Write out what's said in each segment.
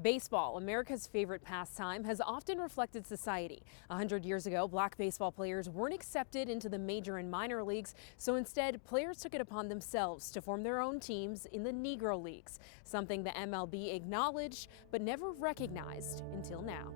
Baseball, America's favorite pastime, has often reflected society. 100 years ago, black baseball players weren't accepted into the major and minor leagues, so instead, players took it upon themselves to form their own teams in the Negro Leagues, something the MLB acknowledged but never recognized until now.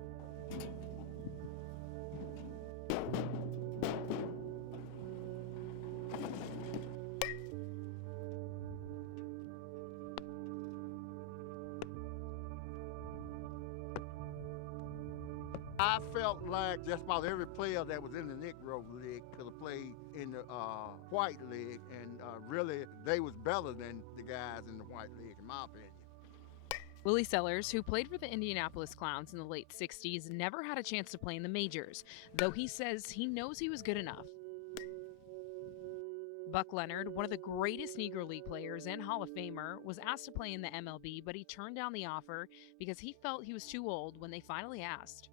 I felt like just about every player that was in the Negro League could have played in the White League, and really they was better than the guys in the White League, in my opinion. Willie Sellers, who played for the Indianapolis Clowns in the late 60s, never had a chance to play in the majors, though he says he knows he was good enough. Buck Leonard, one of the greatest Negro League players and Hall of Famer, was asked to play in the MLB, but he turned down the offer because he felt he was too old when they finally asked.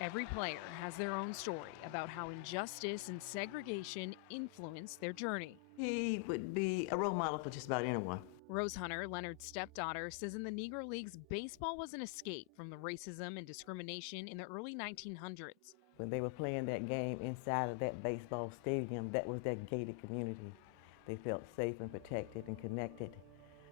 Every player has their own story about how injustice and segregation influenced their journey. He would be a role model for just about anyone. Rose Hunter, Leonard's stepdaughter, says in the Negro Leagues, baseball was an escape from the racism and discrimination in the early 1900s. When they were playing that game inside of that baseball stadium, that was their gated community. They felt safe and protected and connected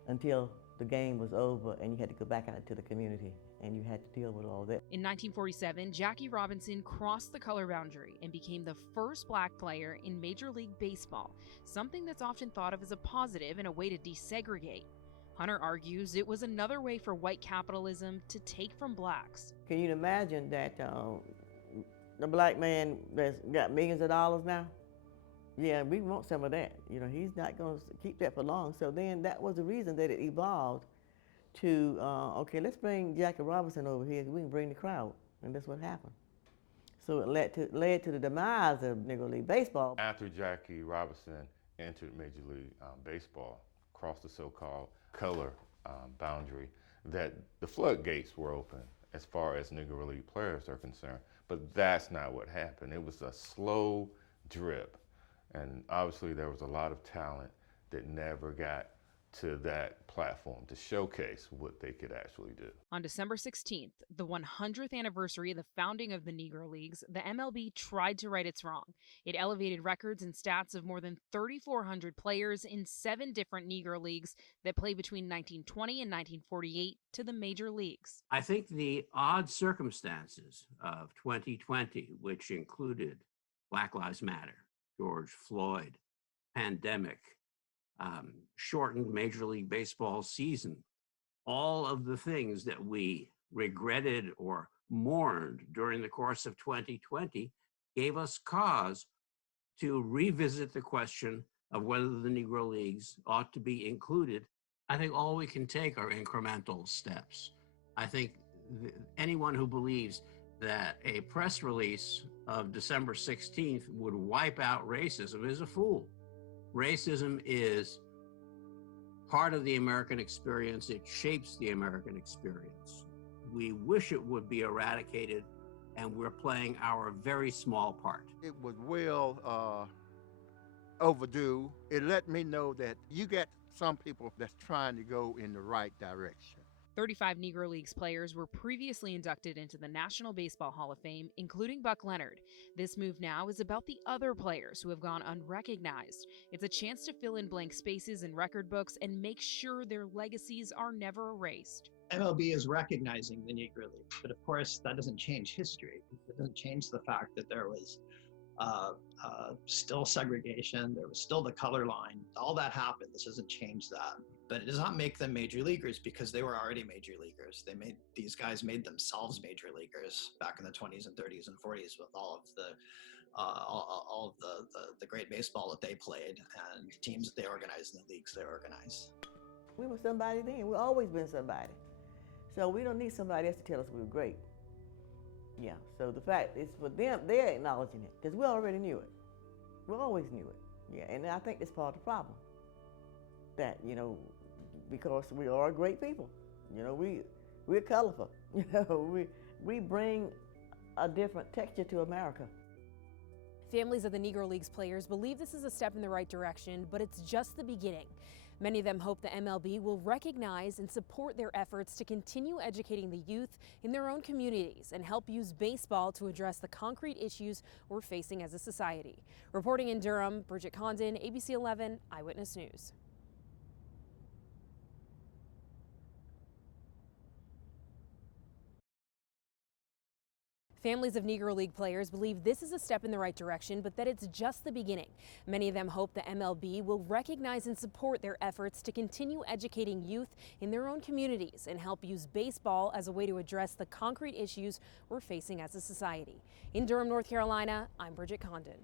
until the game was over and you had to go back out into the community and you had to deal with all that. In 1947, Jackie Robinson crossed the color boundary and became the first black player in Major League Baseball, something that's often thought of as a positive and a way to desegregate. Hunter argues it was another way for white capitalism to take from blacks. Can you imagine that the black man that's got millions of dollars now? Yeah, we want some of that. You know, he's not going to keep that for long. So then that was the reason that it evolved to, okay, let's bring Jackie Robinson over here. We can bring the crowd. And that's what happened. So it led to the demise of Negro League Baseball. After Jackie Robinson entered Major League Baseball, crossed the so-called color boundary, that the floodgates were open as far as Negro League players are concerned. But that's not what happened. It was a slow drip. And obviously there was a lot of talent that never got to that platform to showcase what they could actually do. On December 16th, the 100th anniversary of the founding of the Negro Leagues, the MLB tried to right its wrong. It elevated records and stats of more than 3,400 players in 7 different Negro Leagues that played between 1920 and 1948 to the major leagues. I think the odd circumstances of 2020, which included Black Lives Matter, George Floyd, pandemic, shortened Major League Baseball season, all of the things that we regretted or mourned during the course of 2020 gave us cause to revisit the question of whether the Negro Leagues ought to be included. I think all we can take are incremental steps. I think anyone who believes that a press release of December 16th would wipe out racism is a fool. Racism is part of the American experience. It shapes the American experience. We wish it would be eradicated, and we're playing our very small part. It was well overdue. It let me know that you got some people that's trying to go in the right direction. 35 Negro Leagues players were previously inducted into the National Baseball Hall of Fame, including Buck Leonard. This move now is about the other players who have gone unrecognized. It's a chance to fill in blank spaces in record books and make sure their legacies are never erased. MLB is recognizing the Negro League, but of course that doesn't change history. It doesn't change the fact that there was still segregation, there was still the color line. All that happened. This doesn't change that. But it does not make them major leaguers because they were already major leaguers. These guys made themselves major leaguers back in the 20s and 30s and 40s with all of the great baseball that they played and teams that they organized and the leagues they organized. We were somebody then. We've always been somebody. So we don't need somebody else to tell us we were great. Yeah, so the fact is for them, they're acknowledging it because we already knew it. We always knew it. Yeah, and I think it's part of the problem. That, you know, because we are great people. You know, we're colorful. You know, we bring a different texture to America. Families of the Negro Leagues players believe this is a step in the right direction, but it's just the beginning. Many of them hope the MLB will recognize and support their efforts to continue educating the youth in their own communities and help use baseball to address the concrete issues we're facing as a society. Reporting in Durham, Bridget Condon, ABC 11 Eyewitness News. Families of Negro League players believe this is a step in the right direction, but that it's just the beginning. Many of them hope the MLB will recognize and support their efforts to continue educating youth in their own communities and help use baseball as a way to address the concrete issues we're facing as a society. In Durham, North Carolina, I'm Bridget Condon.